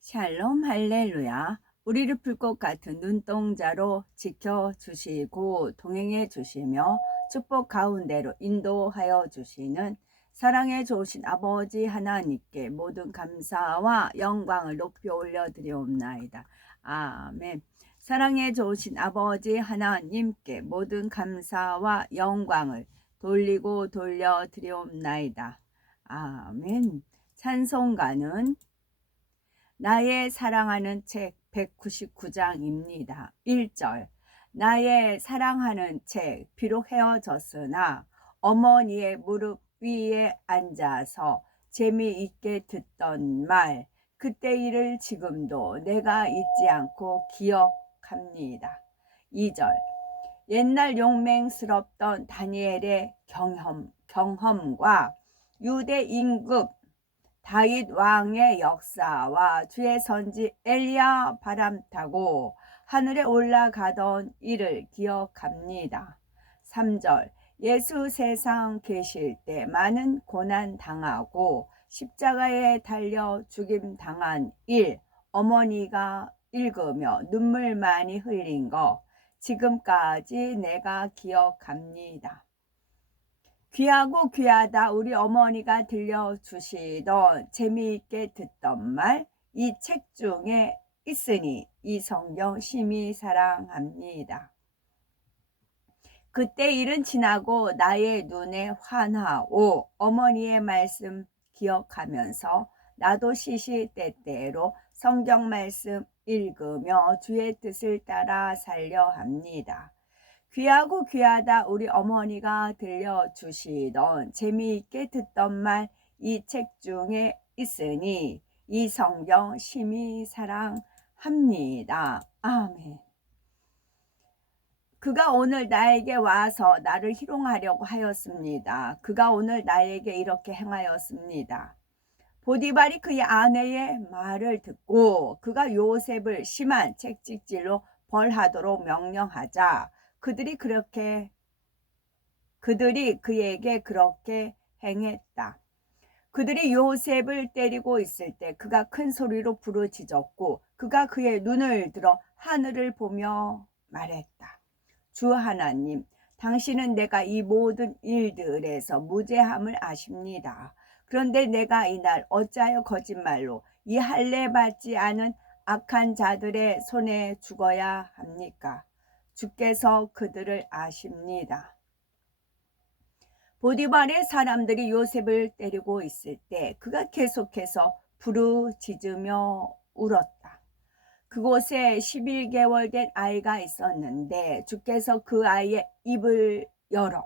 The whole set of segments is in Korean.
샬롬 할렐루야. 우리를 불꽃 같은 눈동자로 지켜주시고 동행해 주시며 축복 가운데로 인도하여 주시는 사랑에 좋으신 아버지 하나님께 모든 감사와 영광을 높이 올려드리옵나이다. 아멘. 사랑에 좋으신 아버지 하나님께 모든 감사와 영광을 돌리고 돌려드리옵나이다. 아멘. 찬송가는 나의 사랑하는 책 199장입니다. 1절. 나의 사랑하는 책 비록 헤어졌으나 어머니의 무릎 위에 앉아서 재미있게 듣던 말 그때 일을 지금도 내가 잊지 않고 기억합니다. 2절. 옛날 용맹스럽던 다니엘의 경험과 유대 임금 다윗 왕의 역사와 주의 선지 엘리야 바람 타고 하늘에 올라가던 일을 기억합니다. 3절. 예수 세상 계실 때 많은 고난 당하고 십자가에 달려 죽임 당한 일 어머니가 읽으며 눈물 많이 흘린 거 지금까지 내가 기억합니다. 귀하고 귀하다 우리 어머니가 들려주시던 재미있게 듣던 말 이 책 중에 있으니 이 성경 심히 사랑합니다. 그때 일은 지나고 나의 눈에 환하오 어머니의 말씀 기억하면서 나도 시시때때로 성경 말씀 읽으며 주의 뜻을 따라 살려 합니다. 귀하고 귀하다 우리 어머니가 들려주시던 재미있게 듣던 말 이 책 중에 있으니 이 성경 심히 사랑합니다. 아멘. 그가 오늘 나에게 와서 나를 희롱하려고 하였습니다. 그가 오늘 나에게 이렇게 행하였습니다. 보디발이 그의 아내의 말을 듣고 그가 요셉을 심한 채찍질로 벌하도록 명령하자 그들이 그에게 그렇게 행했다. 그들이 요셉을 때리고 있을 때 그가 큰 소리로 부르짖었고 그가 그의 눈을 들어 하늘을 보며 말했다. 주 하나님, 당신은 내가 이 모든 일들에서 무죄함을 아십니다. 그런데 내가 이날 어찌하여 거짓말로 이 할례 받지 않은 악한 자들의 손에 죽어야 합니까? 주께서 그들을 아십니다. 보디발의 사람들이 요셉을 때리고 있을 때 그가 계속해서 부르짖으며 울었다. 그곳에 11개월 된 아이가 있었는데 주께서 그 아이의 입을 열어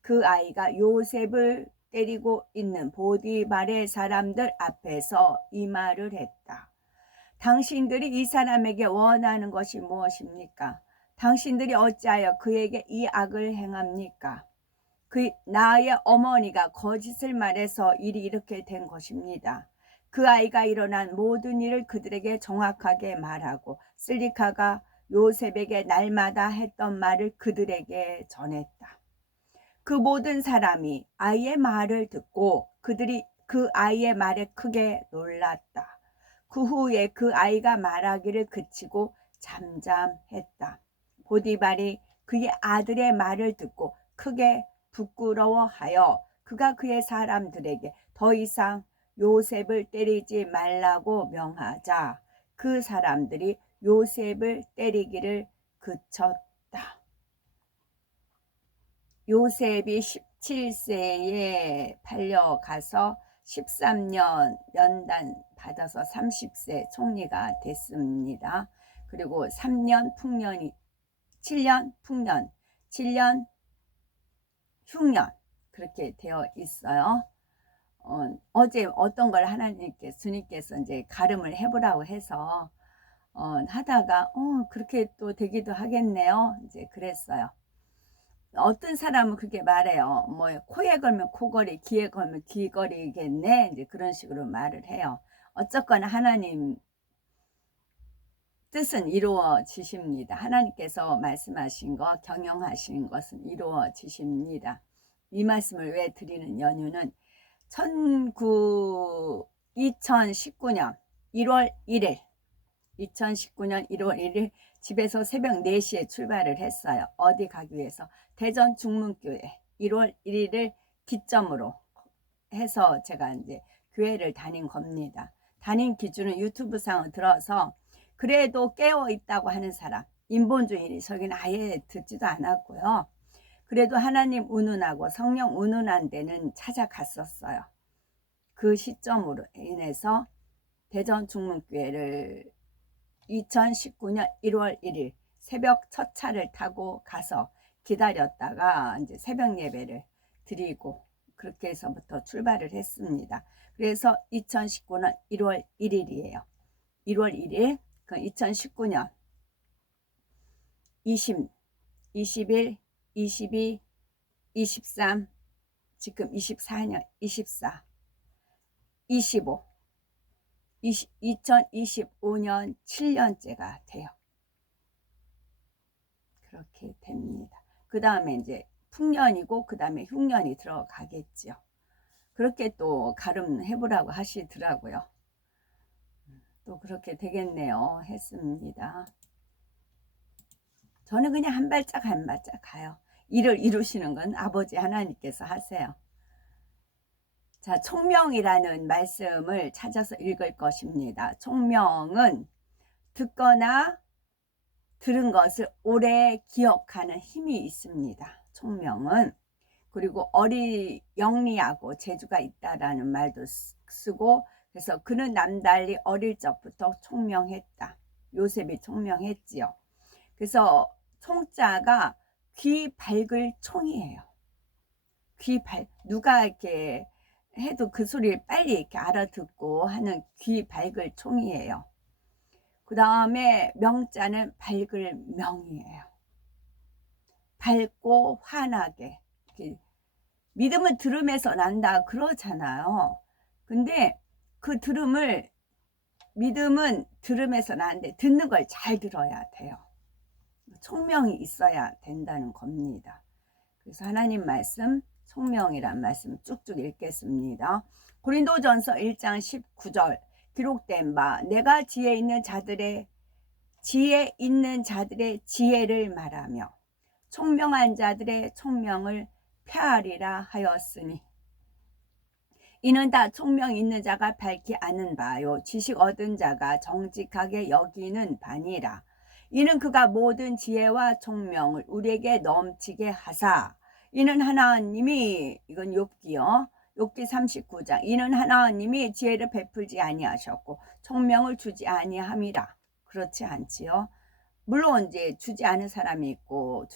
그 아이가 요셉을 때리고 있는 보디발의 사람들 앞에서 이 말을 했다. 당신들이 이 사람에게 원하는 것이 무엇입니까? 당신들이 어찌하여 그에게 이 악을 행합니까? 나의 어머니가 거짓을 말해서 일이 이렇게 된 것입니다. 그 아이가 일어난 모든 일을 그들에게 정확하게 말하고 슬리카가 요셉에게 날마다 했던 말을 그들에게 전했다. 그 모든 사람이 아이의 말을 듣고 그들이 그 아이의 말에 크게 놀랐다. 그 후에 그 아이가 말하기를 그치고 잠잠했다. 보디발이 그의 아들의 말을 듣고 크게 부끄러워하여 그가 그의 사람들에게 더 이상 요셉을 때리지 말라고 명하자 그 사람들이 요셉을 때리기를 그쳤다. 요셉이 17세에 팔려가서 13년 연단 받아서 30세 총리가 됐습니다. 그리고 7년 흉년 그렇게 되어 있어요. 어제 어떤 걸 주님께서 이제 가름을 해보라고 해서 하다가 그렇게 또 되기도 하겠네요. 이제 그랬어요. 어떤 사람은 그렇게 말해요. 뭐 코에 걸면 코걸이, 귀에 걸면 귀걸이겠네. 이제 그런 식으로 말을 해요. 어쨌거나 하나님 뜻은 이루어지십니다. 하나님께서 말씀하신 것, 경영하신 것은 이루어지십니다. 이 말씀을 왜 드리는 연유는 2019년 1월 1일 2019년 1월 1일 집에서 새벽 4시에 출발을 했어요. 어디 가기 위해서 대전 중문교회 1월 1일을 기점으로 해서 제가 이제 교회를 다닌 겁니다. 다닌 기준은 유튜브상을 들어서 그래도 깨어 있다고 하는 사람, 인본주의 저기는 아예 듣지도 않았고요. 그래도 하나님 운운하고 성령 운운한 데는 찾아갔었어요. 그 시점으로 인해서 대전 중문교회를 2019년 1월 1일 새벽 첫 차를 타고 가서 기다렸다가 이제 새벽 예배를 드리고 그렇게 해서부터 출발을 했습니다. 그래서 2019년 1월 1일이에요. 1월 1일, 그 2019년 20, 21, 22, 23, 지금 24년, 24, 25, 2025년 7년째가 돼요. 그렇게 됩니다. 그 다음에 이제 풍년이고 그 다음에 흉년이 들어가겠죠. 그렇게 또 가름해보라고 하시더라고요. 또 그렇게 되겠네요. 했습니다. 저는 그냥 한 발짝 한 발짝 가요. 일을 이루시는 건 아버지 하나님께서 하세요. 자, 총명이라는 말씀을 찾아서 읽을 것입니다. 총명은 듣거나 들은 것을 오래 기억하는 힘이 있습니다. 총명은. 그리고 영리하고 재주가 있다라는 말도 쓰고, 그래서 그는 남달리 어릴 적부터 총명했다. 요셉이 총명했지요. 그래서 총자가 귀 밝을 총이에요. 누가 이렇게 해도 그 소리를 빨리 이렇게 알아듣고 하는 귀 밝을 총이에요. 그 다음에 명자는 밝을 명이에요. 밝고 환하게. 믿음은 들음에서 난다 그러잖아요. 근데 그 믿음은 들음에서 나는데 듣는 걸 잘 들어야 돼요. 총명이 있어야 된다는 겁니다. 그래서 하나님 말씀, 총명이란 말씀 쭉쭉 읽겠습니다. 고린도전서 1장 19절 기록된 바 내가 지혜 있는 자들의 지혜를 말하며 총명한 자들의 총명을 폐하리라 하였으니 이는 다 총명 있는 자가 밝히 아는 바요 지식 얻은 자가 정직하게 여기는 바니라. 이는 그가 모든 지혜와 총명을 우리에게 넘치게 하사 이는 하나님이 이건 욥기요. 욥기 39장 이는 하나님이 지혜를 베풀지 아니하셨고 총명을 주지 아니함이라. 그렇지 않지요. 물론 이제 주지 않은 사람이 있고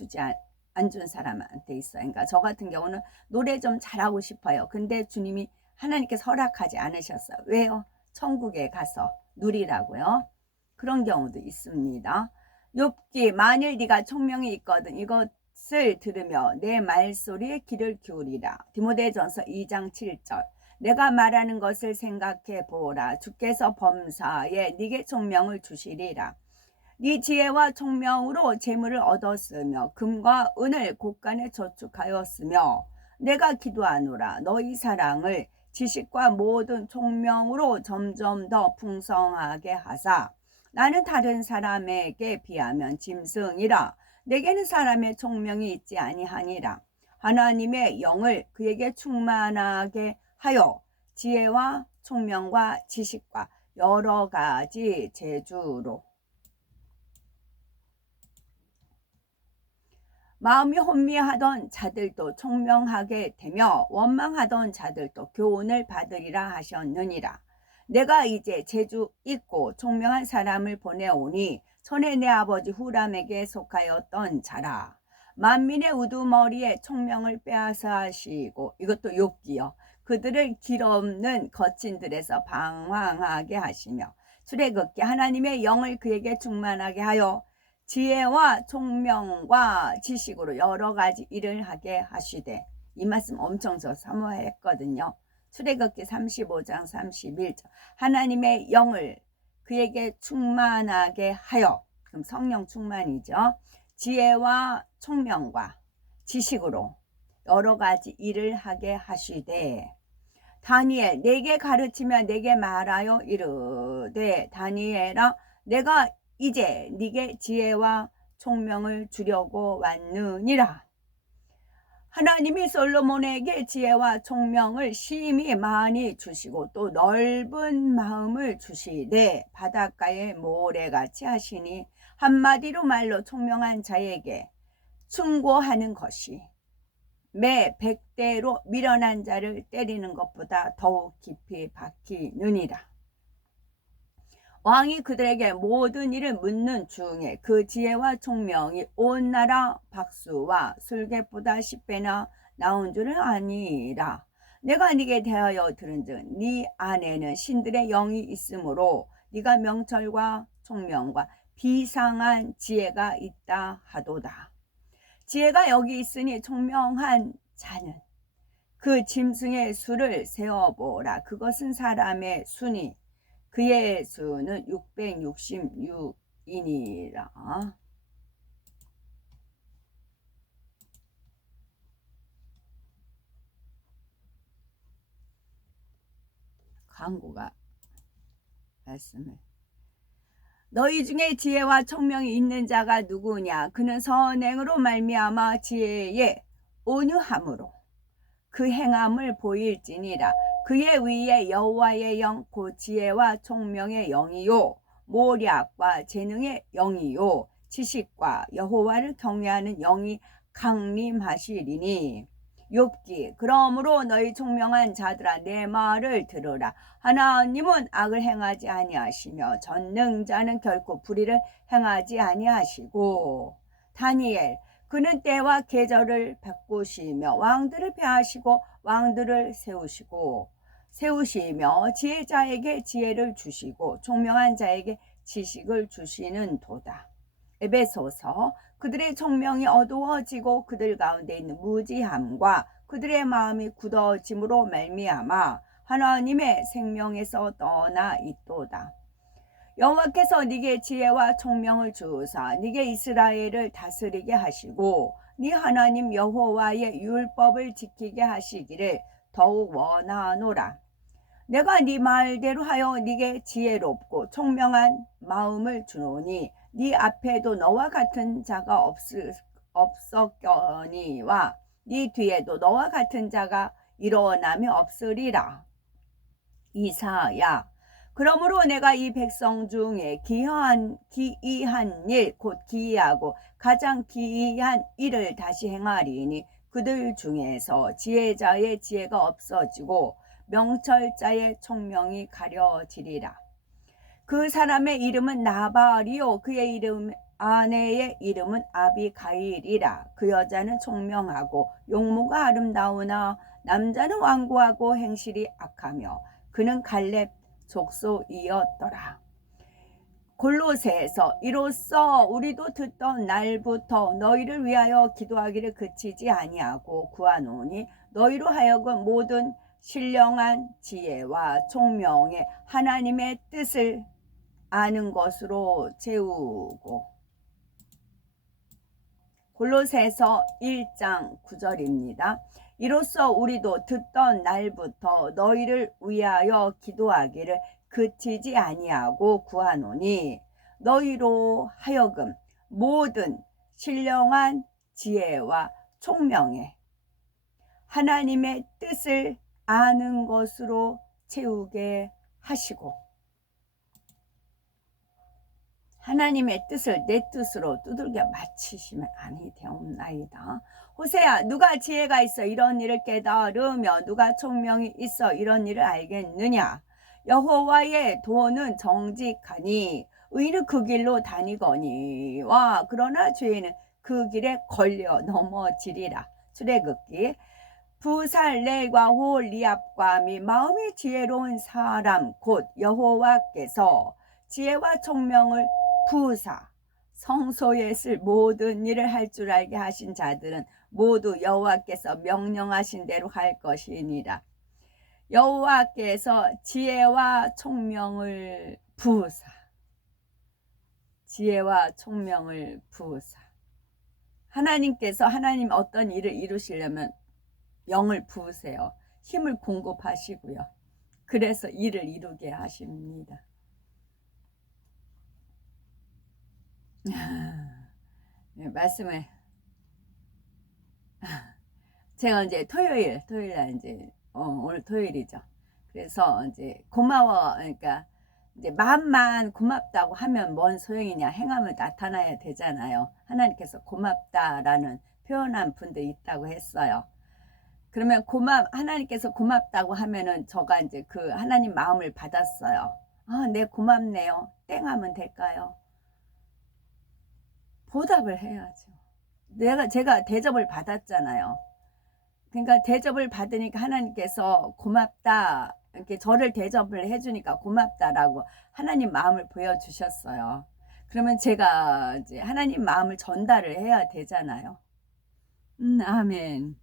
안 준 사람한테 있어요. 그러니까 저 같은 경우는 노래 좀 잘하고 싶어요. 근데 주님이 하나님께서 허락하지 않으셨어요. 왜요? 천국에 가서 누리라고요. 그런 경우도 있습니다. 욥기 만일 네가 총명이 있거든 이것을 들으며 내 말소리에 귀를 기울이라. 디모데전서 2장 7절 내가 말하는 것을 생각해 보라. 주께서 범사에 네게 총명을 주시리라. 네 지혜와 총명으로 재물을 얻었으며 금과 은을 곳간에 저축하였으며 내가 기도하노라. 너희 사랑을 지식과 모든 총명으로 점점 더 풍성하게 하사 나는 다른 사람에게 비하면 짐승이라. 내게는 사람의 총명이 있지 아니하니라. 하나님의 영을 그에게 충만하게 하여 지혜와 총명과 지식과 여러 가지 재주로 마음이 혼미하던 자들도 총명하게 되며 원망하던 자들도 교훈을 받으리라 하셨느니라. 내가 이제 재주 있고 총명한 사람을 보내오니 전에 내 아버지 후람에게 속하였던 자라. 만민의 우두머리에 총명을 빼앗아 하시고 이것도 욥기요. 그들을 길 없는 거친들에서 방황하게 하시며 출애굽기 하나님의 영을 그에게 충만하게 하여 지혜와 총명과 지식으로 여러 가지 일을 하게 하시되 이 말씀 엄청 저 사모했거든요. 출애굽기 35장 31절 하나님의 영을 그에게 충만하게 하여 그럼 성령 충만이죠. 지혜와 총명과 지식으로 여러 가지 일을 하게 하시되 다니엘 내게 가르치며 내게 말하여 이르되 다니엘아 내가 이제 네게 지혜와 총명을 주려고 왔느니라. 하나님이 솔로몬에게 지혜와 총명을 심히 많이 주시고 또 넓은 마음을 주시되 바닷가의 모래같이 하시니 한마디로 말로 총명한 자에게 충고하는 것이 매 100대로 미련한 자를 때리는 것보다 더욱 깊이 박히느니라. 왕이 그들에게 모든 일을 묻는 중에 그 지혜와 총명이 온 나라 박수와 술객보다 10배나 나온 줄을 아니라. 내가 네게 대하여 들은즉 네 안에는 신들의 영이 있으므로 네가 명철과 총명과 비상한 지혜가 있다 하도다. 지혜가 여기 있으니 총명한 자는 그 짐승의 수를 세어보라. 그것은 사람의 수니 그의 수는 666이니라. 광고가 말씀을 너희 중에 지혜와 총명이 있는 자가 누구냐? 그는 선행으로 말미암아 지혜에 온유함으로 그 행함을 보일지니라. 그의 위에 여호와의 영 곧 지혜와 총명의 영이요 모략과 재능의 영이요 지식과 여호와를 경외하는 영이 강림하시리니. 욥기 그러므로 너희 총명한 자들아 내 말을 들으라. 하나님은 악을 행하지 아니하시며 전능자는 결코 불의를 행하지 아니하시고. 다니엘 그는 때와 계절을 바꾸시며 왕들을 폐하시고 왕들을 세우시며 지혜자에게 지혜를 주시고 총명한 자에게 지식을 주시는 도다. 에베소서 그들의 총명이 어두워지고 그들 가운데 있는 무지함과 그들의 마음이 굳어짐으로 말미암아 하나님의 생명에서 떠나 있도다. 여호와께서 네게 지혜와 총명을 주사 네게 이스라엘을 다스리게 하시고 네 하나님 여호와의 율법을 지키게 하시기를 더욱 원하노라. 내가 네 말대로 하여 네게 지혜롭고 총명한 마음을 주노니 네 앞에도 너와 같은 자가 없었거니와 네 뒤에도 너와 같은 자가 일어나며 없으리라. 이사야 그러므로 내가 이 백성 중에 기이한 일 곧 기이하고 가장 기이한 일을 다시 행하리니 그들 중에서 지혜자의 지혜가 없어지고 명철자의 총명이 가려지리라. 그 사람의 이름은 나발이요 그의 아내의 이름은 아비가일이라. 그 여자는 총명하고 용모가 아름다우나 남자는 완고하고 행실이 악하며 그는 갈렙 족속이었더라. 골로새에서 이로써 우리도 듣던 날부터 너희를 위하여 기도하기를 그치지 아니하고 구하노니 너희로 하여금 모든 신령한 지혜와 총명의 하나님의 뜻을 아는 것으로 채우고. 골로새서 1장 9절입니다. 이로써 우리도 듣던 날부터 너희를 위하여 기도하기를 그치지 아니하고 구하노니 너희로 하여금 모든 신령한 지혜와 총명에 하나님의 뜻을 아는 것으로 채우게 하시고. 하나님의 뜻을 내 뜻으로 두들겨 맞추시면 아니 되옵나이다. 호세야 누가 지혜가 있어 이런 일을 깨달으며 누가 총명이 있어 이런 일을 알겠느냐. 여호와의 도는 정직하니 의인은 그 길로 다니거니와 그러나 죄인은 그 길에 걸려 넘어지리라. 출애굽기 부살렐과 홀리압과 및 마음이 지혜로운 사람 곧 여호와께서 지혜와 총명을 부사 성소에 쓸 모든 일을 할 줄 알게 하신 자들은 모두 여호와께서 명령하신 대로 할 것이니라. 여호와께서 지혜와 총명을 부사 하나님께서 하나님 어떤 일을 이루시려면 영을 부으세요. 힘을 공급하시고요. 그래서 일을 이루게 하십니다. 네, 말씀을 제가 이제 토요일날 이제 오늘 토요일이죠. 그래서 이제 고마워, 그러니까 이제 마음만 고맙다고 하면 뭔 소용이냐, 행함을 나타나야 되잖아요. 하나님께서 고맙다라는 표현한 분들이 있다고 했어요. 그러면 하나님께서 고맙다고 하면은 저가 이제 그 하나님 마음을 받았어요. 아, 네, 고맙네요. 땡 하면 될까요? 보답을 해야죠. 제가 대접을 받았잖아요. 그러니까 대접을 받으니까 하나님께서 고맙다, 이렇게 저를 대접을 해주니까 고맙다라고 하나님 마음을 보여주셨어요. 그러면 제가 이제 하나님 마음을 전달을 해야 되잖아요. 아멘.